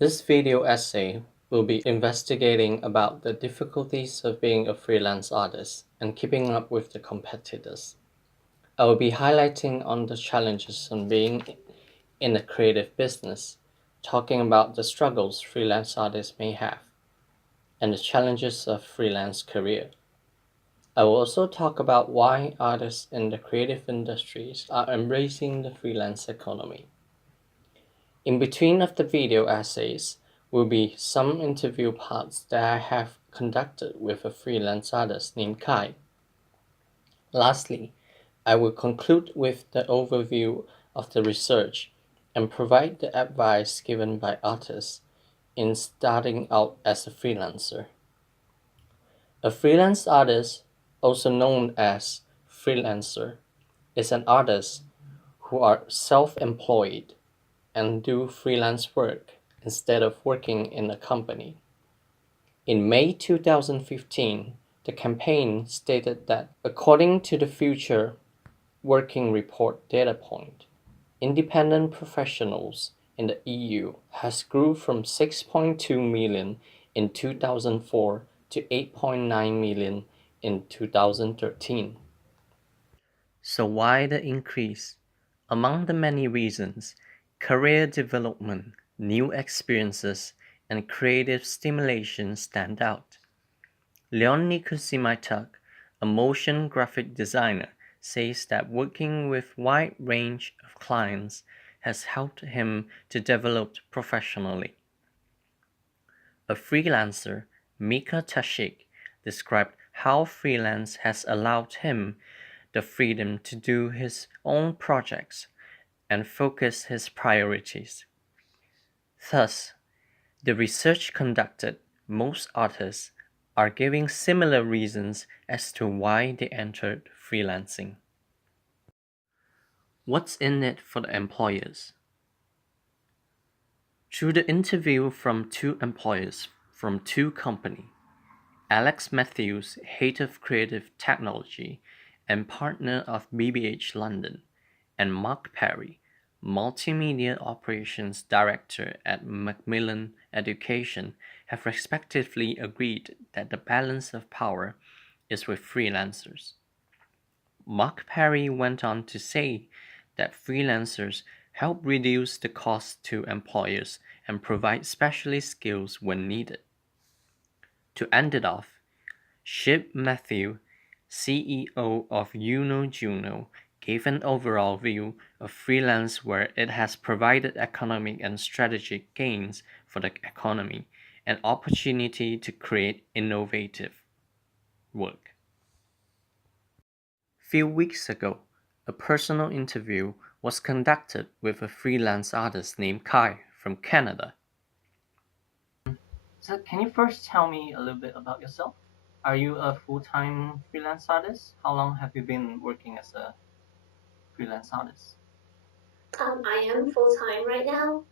This video essay will be investigating about the difficulties of being a freelance artist and keeping up with the competitors. I will be highlighting on the challenges of being in a creative business, talking about the struggles freelance artists may have, and the challenges of freelance career. I will also talk about why artists in the creative industries are embracing the freelance economy. In between of the video essays will be some interview parts that I have conducted with a freelance artist named Kai. Lastly, I will conclude with the overview of the research and provide the advice given by artists in starting out as a freelancer. A freelance artist, also known as freelancer, is an artist who are self-employed and do freelance work instead of working in a company. In May 2015, the campaign stated that according to the Future Working Report data point, independent professionals in the EU has grew from 6.2 million in 2004 to 8.9 million in 2013. So why the increase? Among the many reasons, career development, new experiences, and creative stimulation stand out. Leon Nikusimaitak, a motion graphic designer, says that working with wide range of clients has helped him to develop professionally. A freelancer, Mika Tashik, described how freelance has allowed him the freedom to do his own projects and focus his priorities. Thus, the research conducted, most artists are giving similar reasons as to why they entered freelancing. What's in it for the employers? Through the interview from two employers from two companies, Alex Matthews, head of creative technology and partner of BBH London, and Mark Perry, multimedia operations director at Macmillan Education, have respectively agreed that the balance of power is with freelancers. Mark Perry went on to say that freelancers help reduce the cost to employers and provide specialist skills when needed. To end it off, Shib Matthew, CEO of Juno, gave an overall view of freelance where it has provided economic and strategic gains for the economy and opportunity to create innovative work. Few weeks ago, a personal interview was conducted with a freelance artist named Kai from Canada. So can you first tell me a little bit about yourself? Are you a full-time freelance artist? How long have you been working as a freelance artist? I am full time right now.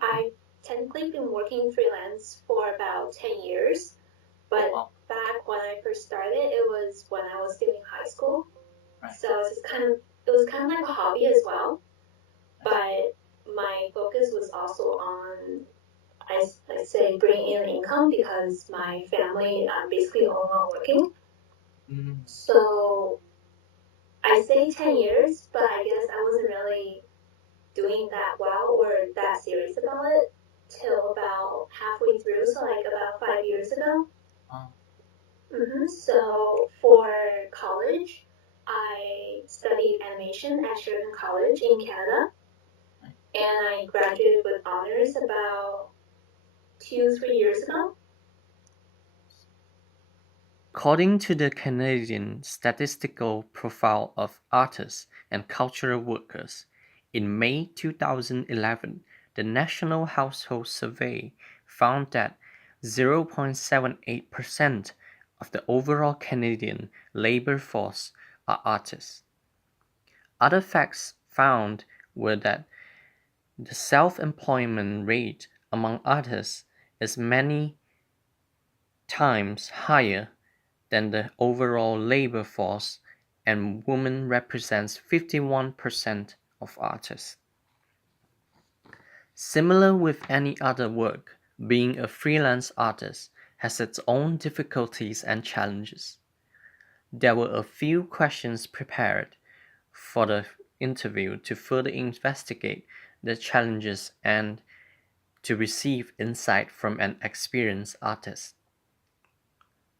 I've technically been working freelance for about 10 years, but Wow. back when I first started, it was when I was still in high school. Right. So it was kind of like a hobby as well, but my focus was also on I say bring in income because my family basically all not working. So I say 10 years, but I guess I wasn't really doing that well or that serious about it till about halfway through, so like about 5 years ago. Wow. So for college, I studied animation at Sheridan College in Canada, and I graduated with honors about 2, 3 years ago. According to the Canadian Statistical Profile of Artists and Cultural Workers, in May 2011, the National Household Survey found that 0.78% of the overall Canadian labor force are artists. Other facts found were that the self-employment rate among artists is many times higher than the overall labor force, and women represents 51% of artists. Similar with any other work, being a freelance artist has its own difficulties and challenges. There were a few questions prepared for the interview to further investigate the challenges and to receive insight from an experienced artist.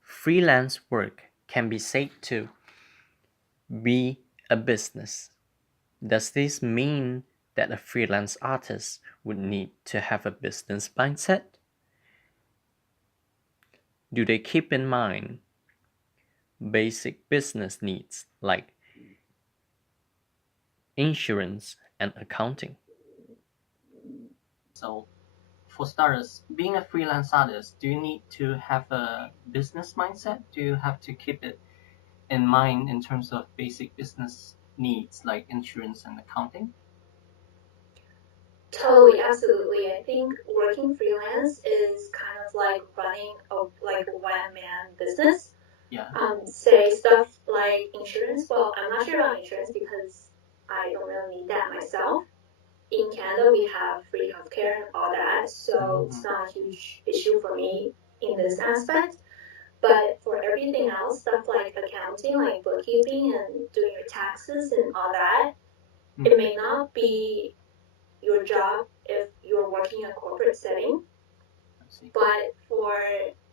Freelance work can be said to be a business. Does this mean that a freelance artist would need to have a business mindset? Do they keep in mind basic business needs like insurance and accounting? So, for starters, being a freelance artist, do you need to have a business mindset? Do you have to keep it in mind in terms of basic business needs like insurance and accounting? Totally, absolutely. I think working freelance is kind of like running a one-man business. Yeah. Say stuff like insurance. Well, I'm not sure about insurance because I don't really need that myself. In Canada, we have free healthcare and all that, so it's not a huge issue for me in this aspect. But for everything else, stuff like accounting, like bookkeeping and doing your taxes and all that, it may not be your job if you're working in a corporate setting. But for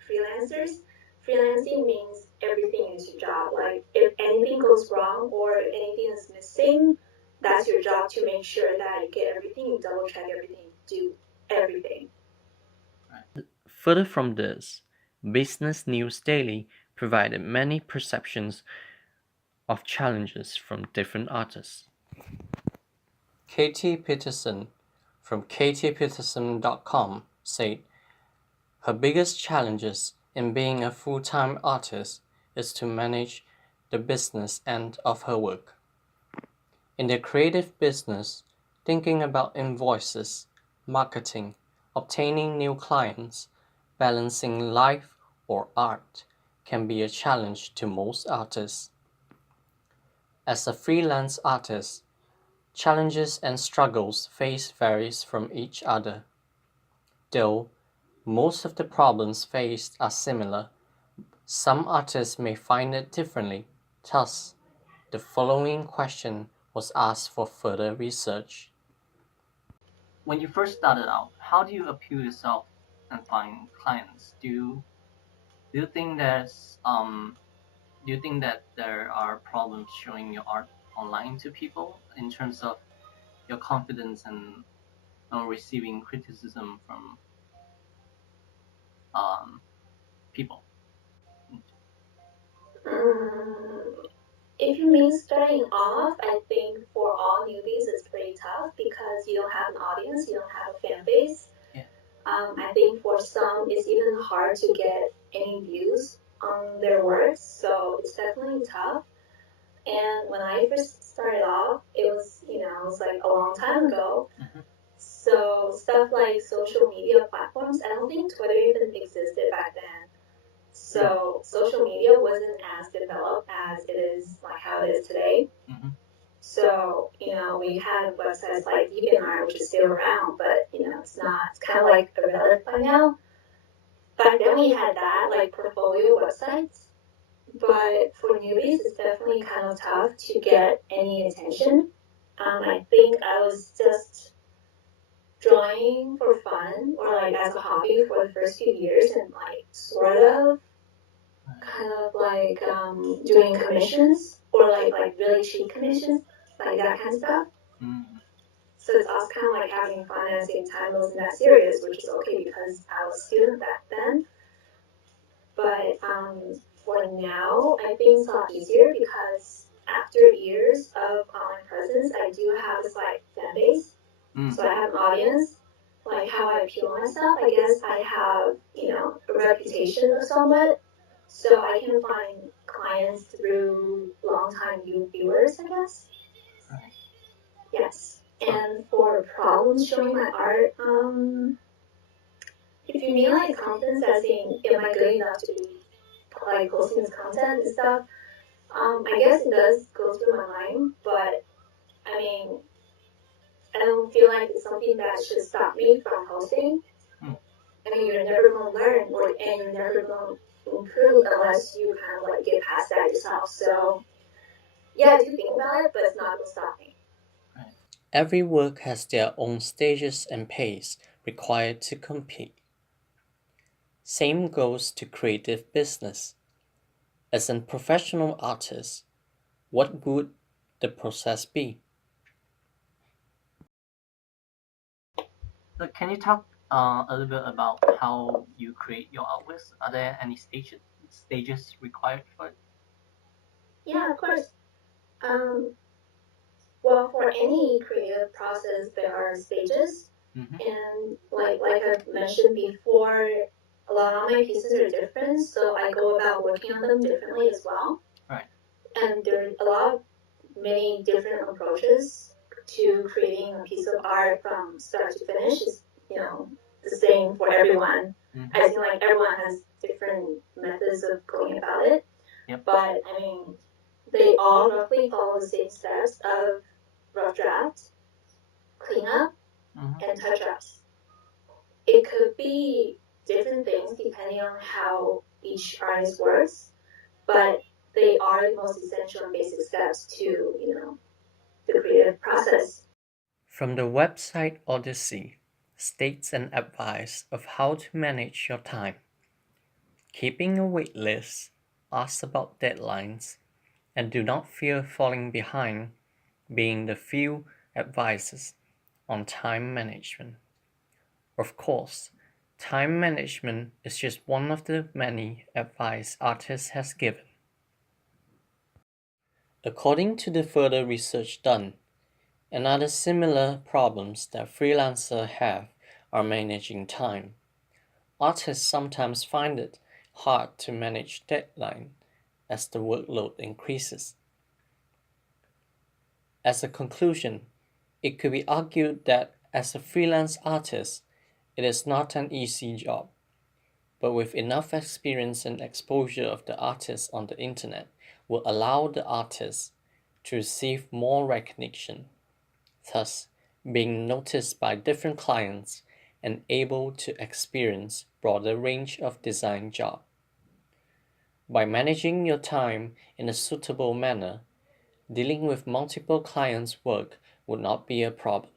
freelancers, freelancing means everything is your job. Like if anything goes wrong or anything is missing, that's your job to make sure that you get everything, you double check everything, do everything. Further from this, Business News Daily provided many perceptions of challenges from different artists. Katie Peterson from katiepeterson.com said her biggest challenges in being a full-time artist is to manage the business end of her work. In the creative business, thinking about invoices, marketing, obtaining new clients, balancing life or art can be a challenge to most artists. As a freelance artist, challenges and struggles faced varies from each other. Though most of the problems faced are similar, some artists may find it differently. Thus, the following question was asked for further research. When you first started out, how do you appeal yourself and find clients? Do you think that there are problems showing your art online to people in terms of your confidence and receiving criticism from people? If you mean starting off, I think for all newbies it's pretty tough because you don't have an audience, you don't have a fan base. Yeah. I think for some it's even hard to get any views on their works, so it's definitely tough. And when I first started off, it was like a long time ago. So stuff like social media platforms, I don't think Twitter even existed back then. So social media wasn't as developed as it is like how it is today. So, we had websites like DeviantArt, which is still around, but it's not. It's kind of like irrelevant by now. Back then we had that, like portfolio websites. But for newbies, it's definitely kind of tough to get any attention. I think I was just drawing for fun or like as a hobby for the first few years and like sort of kind of like doing commissions or like really cheap commissions, like that kind of stuff. So it's also kind of like having fun at the same time. It wasn't that serious, which is okay because I was a student back then. But for now, I think it's a lot easier because after years of online presence, I do have this like fan base. So I have an audience. Like how I appeal myself, I guess I have, a reputation of somewhat. So I can find clients through long-time viewers, I guess. Right. Yes. And for problems showing my art, if you mean like confidence as in am I good enough to be like posting this content and stuff, I guess it does go through my mind, but I mean I don't feel like it's something that should stop me from posting. I mean, you're never gonna learn, and you're never gonna improve unless you kind of like get past that yourself. So yeah, I do think about it, but it's not gonna stop me. Every work has their own stages and pace required to compete. Same goes to creative business. As a professional artist, what would the process be? So can you talk a little bit about how you create your artworks? Are there any stages required for it? Yeah, of course. Um, well, for any creative process, there are stages, and like I've mentioned before, a lot of my pieces are different, so I go about working on them differently as well. Right. And there's many different approaches to creating a piece of art from start to finish. Is the same for everyone. I feel like everyone has different methods of going about it. Yep. But I mean, they all roughly follow the same steps of rough draft, cleanup, and touch-ups. It could be different things depending on how each artist works, but they are the most essential and basic steps to the creative process. From the website Odyssey states an advice of how to manage your time. Keeping a wait list, ask about deadlines, and do not fear falling behind being the few advices on time management. Of course, time management is just one of the many advice artists has given. According to the further research done, another similar problems that freelancers have are managing time. Artists sometimes find it hard to manage deadline as the workload increases. As a conclusion, it could be argued that as a freelance artist, it is not an easy job, but with enough experience and exposure of the artist on the internet will allow the artist to receive more recognition, thus being noticed by different clients and able to experience broader range of design job. By managing your time in a suitable manner, dealing with multiple clients' work would not be a problem.